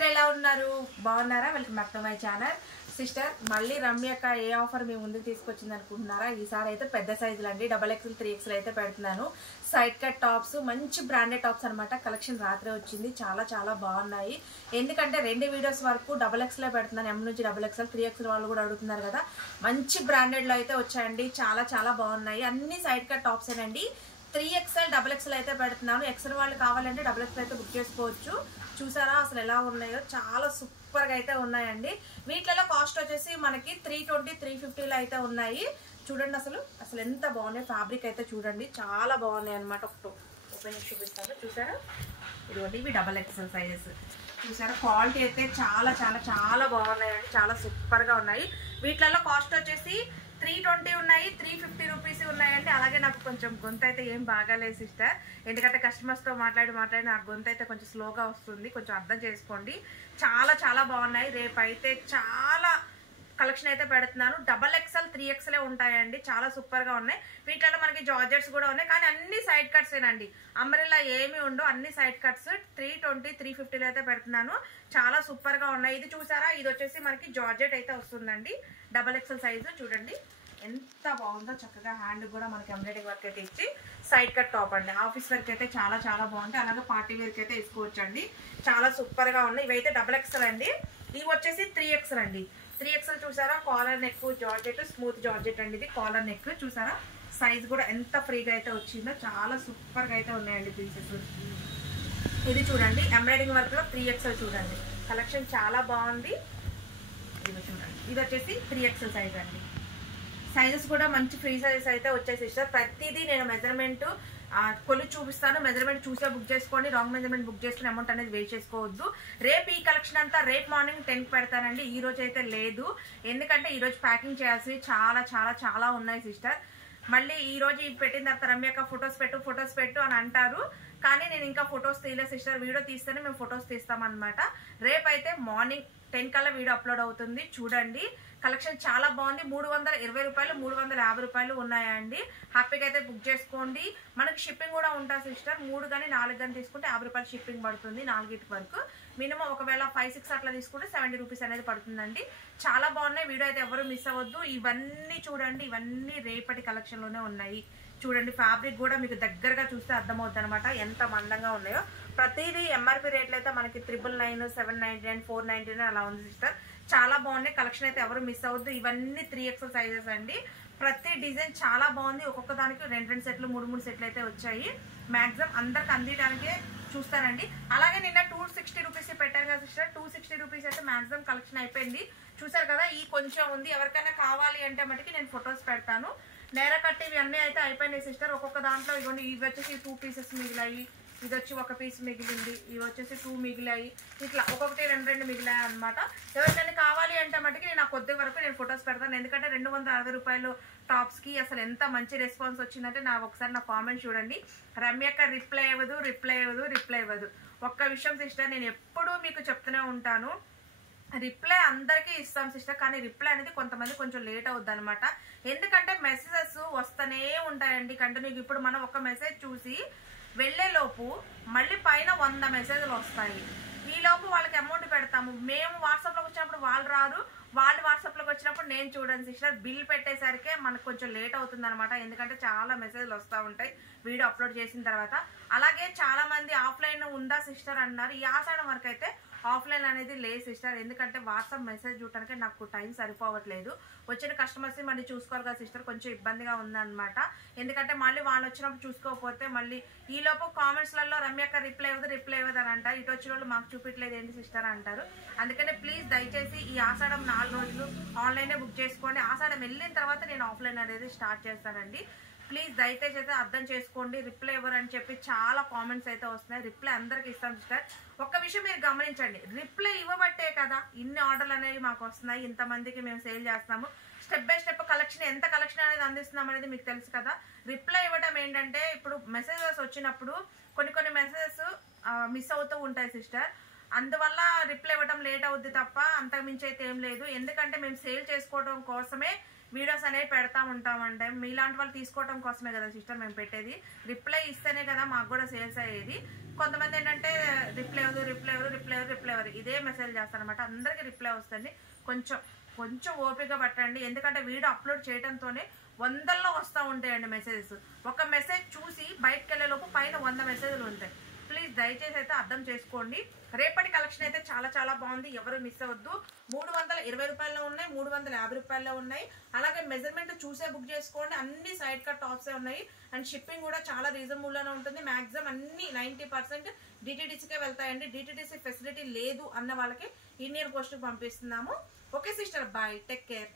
అందరూ ఎలా ఉన్నారు? బాగున్నారా? Welcome back to my channel. Sister మళ్ళీ రమ్యక్క ఏ ఆఫర్ మీ ముందుకు తీసుకొచ్చింది అనుకుంటున్నారా? ఈసారి అయితే పెద్ద సైజులు అండి, XXL 3XL అయితే పెడుతున్నాను. సైడ్ కట్ టాప్స్, మంచి బ్రాండెడ్ టాప్స్ అనమాట. కలెక్షన్ రాత్రే వచ్చింది, చాలా చాలా బాగున్నాయి. ఎందుకంటే 2 వీడియోస్ వరకు XXL పెడుతున్నాను, M నుంచి XXL 3XL వాళ్ళు కూడా అడుగుతున్నారు కదా. మంచి బ్రాండెడ్ లో అయితే వచ్చాయండి, చాలా చాలా బాగున్నాయి. అన్ని సైడ్ కట్ టాప్స్ ఏనండి. 3XL XXL అయితే పెడుతున్నాను. XL వాళ్ళు కావాలంటే XXL అయితే బుక్ చేసుకోవచ్చు. చూసారా అసలు ఎలా ఉన్నాయో, చాలా సూపర్ గా అయితే ఉన్నాయండి. వీటిలో కాస్ట్ వచ్చేసి మనకి 320 350 అయితే ఉన్నాయి. చూడండి అసలు ఎంత బాగున్నాయి. ఫ్యాబ్రిక్ అయితే చూడండి, చాలా బాగున్నాయి అనమాట. ఒకటి ఓపెన్ చేసి చూపిస్తాను. చూసారా, ఇదిగోండి ఇవి XXL సైజెస్. చూసారా క్వాలిటీ అయితే చాలా చాలా చాలా బాగున్నాయండి, చాలా సూపర్ గా ఉన్నాయి. వీటిలో కాస్ట్ వచ్చేసి 320 ఉన్నాయి, 350 రూపీస్ ఉన్నాయండి. అలాగే నాకు కొంచెం గొంతు అయితే ఏం బాగాలేదు సిస్టర్, ఎందుకంటే కస్టమర్స్ తో మాట్లాడి నాకు గొంతు అయితే కొంచెం స్లోగా వస్తుంది, కొంచెం అర్థం చేసుకోండి. చాలా చాలా బాగున్నాయి. రేపు అయితే చాలా కలెక్షన్ అయితే పెడుతున్నాను. XXL 3XL ఉంటాయండి, చాలా సూపర్ గా ఉన్నాయి. వీటిలో మనకి జార్జెట్స్ కూడా ఉన్నాయి, కానీ అన్ని సైడ్ కట్స్ ఏనండి. అంబ్రెల్లా ఏమి ఉండవు, అన్ని సైడ్ కట్స్. 320 350 అయితే పెడుతున్నాను. చాలా సూపర్ గా ఉన్నాయి. ఇది చూసారా, ఇది వచ్చేసి మనకి జార్జెట్ అయితే వస్తుందండి. XXL సైజు చూడండి ఎంత బాగుందో. చక్కగా హ్యాండ్ కూడా మనకి ఎంబ్రాయిడరీ వర్క్ అయితే ఇచ్చి సైడ్ కట్ టాప్ అండి. ఆఫీస్ వర్క్ అయితే చాలా చాలా బాగుంది, అలాగే పార్టీ వేర్కి అయితే వేసుకోవచ్చు అండి. చాలా సూపర్ గా ఉన్నాయి. ఇవైతే XXL అండి. ఇవి వచ్చేసి 3XL అండి. 3XL చూసారా, collar neck georgette, smooth georgette అండి. ఇది కాలర్ నెక్ చూసారా, సైజ్ కూడా ఎంత ఫ్రీగా అయితే వచ్చిందో, చాలా సూపర్ గా అయితే ఉన్నాయండి పీసెస్. ఇది చూడండి ఎంబ్రాయిడరింగ్ వర్క్ లో 3XL చూడండి, కలెక్షన్ చాలా బాగుంది. ఇది చూడండి, ఇది వచ్చేసి 3XL సైజ్ అండి. సైజెస్ కూడా మంచి ఫ్రీ సైజెస్ అయితే వచ్చేసి ఇస్తారు. ప్రతిదీ నేను మెజర్మెంట్ కొలి చూపిస్తాను, మెజర్మెంట్ చూసే బుక్ చేసుకోండి. రాంగ్ మెజర్మెంట్ బుక్ చేసుకుని అమౌంట్ అనేది వేస్ట్ చేసుకోవద్దు. రేపు ఈ కలెక్షన్ అంతా రేపు మార్నింగ్ 10కి పెడతానండి, ఈ రోజు అయితే లేదు. ఎందుకంటే ఈ రోజు ప్యాకింగ్ చేయాల్సి చాలా చాలా చాలా ఉన్నాయి సిస్టర్. మళ్ళీ ఈ రోజు పెట్టిన తర్వాత రమ్యక్క ఫొటోస్ పెట్టు అని అంటారు, కానీ నేను ఇంకా ఫొటోస్ తీయలేదు సిస్టర్. వీడియో తీస్తేనే మేము ఫొటోస్ తీస్తామన్నమాట. రేపు అయితే మార్నింగ్ 10 కల్లా వీడియో అప్లోడ్ అవుతుంది. చూడండి కలెక్షన్ చాలా బాగుంది. 320 రూపాయలు 350 రూపాయలు ఉన్నాయండి. హ్యాపీగా అయితే బుక్ చేసుకోండి. మనకి షిప్పింగ్ కూడా ఉంటుంది సిస్టర్. 3 కానీ 4 కానీ తీసుకుంటే 50 రూపాయలు షిప్పింగ్ పడుతుంది, 4 వరకు. మినిమం ఒకవేళ 5 6 అట్లా తీసుకుంటే 70 రూపీస్ అనేది పడుతుందండి. చాలా బాగున్నాయి. వీడియో అయితే ఎవరు మిస్ అవ్వద్దు. ఇవన్నీ చూడండి, ఇవన్నీ రేపటి కలెక్షన్ లోనే ఉన్నాయి. చూడండి ఫ్యాబ్రిక్ కూడా మీకు దగ్గరగా చూస్తే అర్థమవుతుంది అనమాట ఎంత మందంగా ఉన్నాయో. ప్రతిదీ ఎంఆర్పి రేట్లు అయితే మనకి 999 799 499 అలా ఉంది సిస్టర్. చాలా బాగున్నాయి. కలెక్షన్ అయితే ఎవరు మిస్ అవ్వద్దు. ఇవన్నీ 3XL సైజెస్ అండి. ప్రతి డిజైన్ చాలా బాగుంది. ఒక్కొక్క దానికి 2 సెట్లు 3 సెట్లు అయితే వచ్చాయి. మాక్సిమం అందరికి అందించడానికే చూస్తానండి. అలాగే నిన్న 260 రూపీస్ పెట్టారు కదా సిస్టర్, 260 రూపీస్ అయితే మాక్సిమం కలెక్షన్ అయిపోయింది. చూసారు కదా, ఈ కొంచెం ఉంది. ఎవరికైనా కావాలి అంటే మటుకి నేను ఫొటోస్ పెడతాను. నేర కట్టి ఇవి అన్నీ అయితే అయిపోయినాయి సిస్టర్. ఒక్కొక్క దాంట్లో ఇవ్వండి, ఇవి వచ్చేసి 2 పీసెస్ మిగిలాయి, ఇది వచ్చి 1 పీస్ మిగిలింది, ఇవి వచ్చేసి 2 మిగిలాయి. ఇట్లా ఒక్కొక్కటి 2 మిగిలాయి అనమాట. ఎవరికైనా కావాలి అంటే మటుకి నేను కొద్ది వరకు నేను ఫొటోస్ పెడతాను. ఎందుకంటే 260 రూపాయలు టాప్స్ కి అసలు ఎంత మంచి రెస్పాన్స్ వచ్చిందంటే ఒకసారి నా కామెంట్ చూడండి. రమ్యక్క రిప్లై ఇవ్వదు. ఒక్క విషయం సిస్టర్, నేను ఎప్పుడూ మీకు చెప్తూనే ఉంటాను, రిప్లై అందరికీ ఇస్తాం సిస్టర్, కానీ రిప్లై అనేది కొంతమంది కొంచెం లేట్ అవుద్ది అనమాట. ఎందుకంటే మెసేజెస్ వస్తూనే ఉంటాయండి కంటిన్యూ. ఇప్పుడు మనం ఒక మెసేజ్ చూసి వెళ్లేలోపు మళ్ళీ పైన 100 మెసేజ్లు వస్తాయి. ఈ లోపు వాళ్ళకి అమౌంట్ పెడతాము. మేము వాట్సాప్ లోకి వచ్చినప్పుడు వాళ్ళు రారు, వాళ్ళు వాట్సాప్ లోకి వచ్చినప్పుడు నేను చూడండి సిస్టర్. బిల్ పెట్టేసరికి మనకు కొంచెం లేట్ అవుతుంది అనమాట. ఎందుకంటే చాలా మెసేజ్లు వస్తూ ఉంటాయి వీడియో అప్లోడ్ చేసిన తర్వాత. అలాగే చాలా మంది ఆఫ్లైన్ ఉందా సిస్టర్ అన్నారు. ఈ ఆషాఢం వరకు అయితే ఆఫ్లైన్ అనేది లేదు సిస్టర్. ఎందుకంటే వాట్సాప్ మెసేజ్ చూడటానికి నాకు టైం సరిపోవట్లేదు. వచ్చిన కస్టమర్స్ మళ్ళీ చూసుకోవాలి కదా సిస్టర్, కొంచెం ఇబ్బందిగా ఉందన్నమాట. ఎందుకంటే మళ్ళీ వాళ్ళు వచ్చినప్పుడు చూసుకోకపోతే మళ్ళీ ఈ లోపు కామెంట్స్లలో రమ్యక్క రిప్లై ఇవ్వదు అని అంటారు. ఇటు వచ్చిన వాళ్ళు మాకు చూపించలేదు ఏంటి సిస్టర్ అంటారు. అందుకనే ప్లీజ్ దయచేసి ఈ ఆషాఢం 4 రోజులు ఆన్లైనే బుక్ చేసుకోండి. ఆషాఢం వెళ్ళిన తర్వాత నేను ఆఫ్లైన్ అనేది స్టార్ట్ చేస్తానండి. ప్లీజ్ దయచేసి అయితే అర్థం చేసుకోండి. రిప్లై ఇవ్వరని చెప్పి చాలా కామెంట్స్ అయితే వస్తున్నాయి. రిప్లై అందరికి ఇస్తాం సిస్టర్. ఒక్క విషయం మీరు గమనించండి, రిప్లై ఇవ్వబట్టే కదా ఇన్ని ఆర్డర్లు అనేవి మాకు వస్తున్నాయి, ఇంతమందికి మేము సేల్ చేస్తున్నాము. స్టెప్ బై స్టెప్ కలెక్షన్, ఎంత కలెక్షన్ అనేది అందిస్తున్నాం అనేది మీకు తెలుసు కదా. రిప్లై ఇవ్వడం ఏంటంటే, ఇప్పుడు మెసేజెస్ వచ్చినప్పుడు కొన్ని మెసేజెస్ మిస్ అవుతూ ఉంటాయి సిస్టర్. అందువల్ల రిప్లై ఇవ్వడం లేట్ అవుద్ది తప్ప అంతకు మించి అయితే ఏం లేదు. ఎందుకంటే మేము సేల్ చేసుకోవడం కోసమే వీడియోస్ అనేవి పెడతా ఉంటామంటే, మీలాంటి వాళ్ళు తీసుకోవడం కోసమే కదా సిస్టర్ మేము పెట్టేది. రిప్లై ఇస్తేనే కదా మాకు కూడా సేల్స్ అయ్యేది. కొంతమంది ఏంటంటే రిప్లై ఎవరు ఇదే మెసేజ్ చేస్తారనమాట. అందరికీ రిప్లై వస్తుంది. కొంచెం ఓపిక పట్టండి. ఎందుకంటే వీడియో అప్లోడ్ చేయడంతోనే వందల్లో వస్తూ ఉంటాయండి మెసేజెస్. ఒక మెసేజ్ చూసి బయటకు వెళ్ళేలోపు పైన 100 మెసేజ్లు ఉంటాయి. ప్లీజ్ దయచేసి అయితే అర్థం చేసుకోండి. రేపటి కలెక్షన్ అయితే చాలా బాగుంది. ఎవరు మిస్ అవ్వద్దు. 320 రూపాయల్లో ఉన్నాయి, 350 రూపాయల్లో ఉన్నాయి. అలాగే మెజర్మెంట్ చూసే బుక్ చేసుకోండి. అన్ని సైడ్ కట్ టాప్సే ఉన్నాయి. అండ్ షిప్పింగ్ కూడా చాలా రీజనబుల్గానే ఉంటుంది. మాక్సిమం అన్ని 90% డిటిడిసికే వెళ్తాయండి. డిటిడిసి ఫెసిలిటీ లేదు అన్న వాళ్ళకి ఇండియన్ పోస్ట్ పంపిస్తున్నాము. Okay sister, bye, take care.